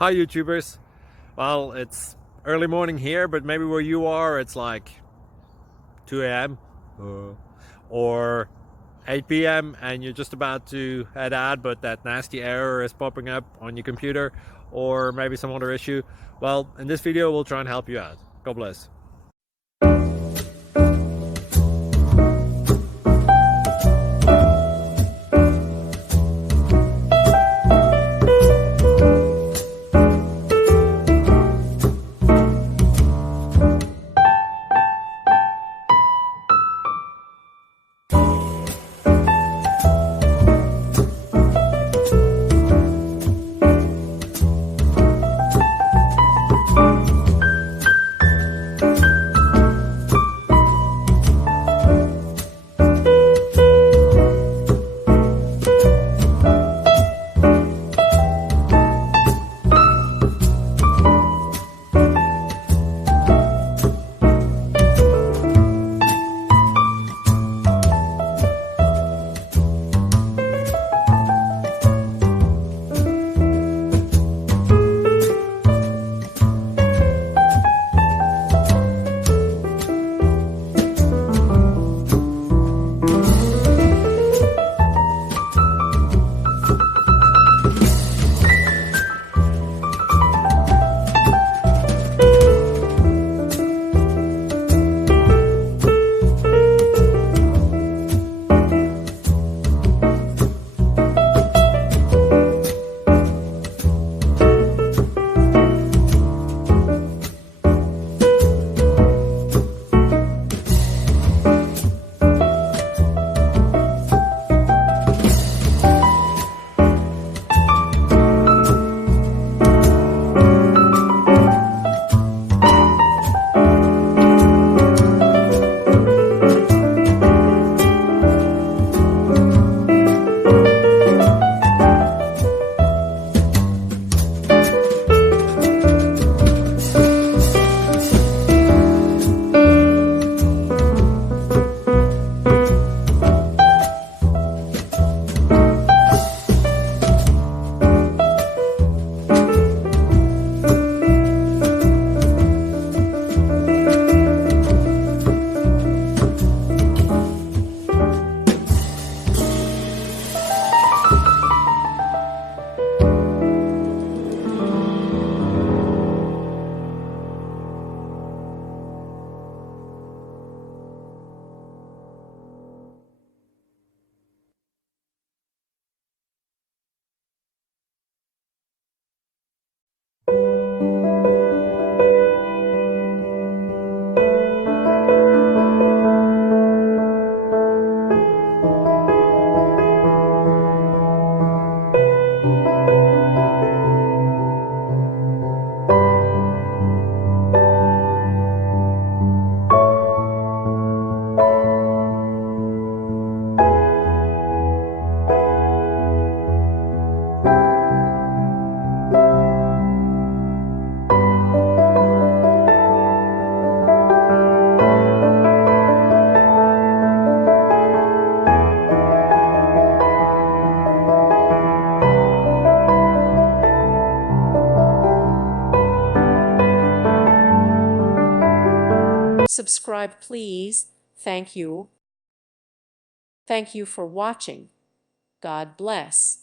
Hi YouTubers. Well, it's early morning here, but maybe where you are it's like 2 a.m. Or 8 p.m. and you're just about to head out, but that nasty error is popping up on your computer, or maybe some other issue. Well, in this video we'll try and help you out. God bless. Subscribe, please. Thank you. Thank you for watching. God bless.